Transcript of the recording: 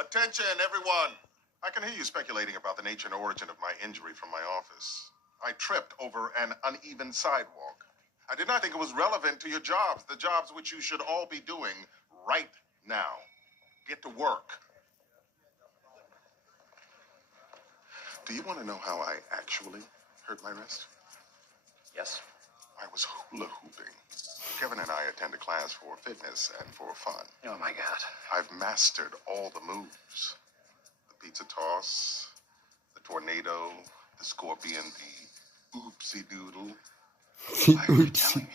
Attention, everyone. I can hear you speculating about the nature and origin of my injury from my office. I tripped over an uneven sidewalk. I did not think it was relevant to your jobs, the jobs which you should all be doing right now. Get to work. Do you want to know how I actually hurt my wrist? Yes. I was hula hooping. Kevin and I attend a class for fitness and for fun. Oh my God. I've mastered all the moves. The pizza toss, the tornado, the scorpion, the oopsie doodle. Why are you telling me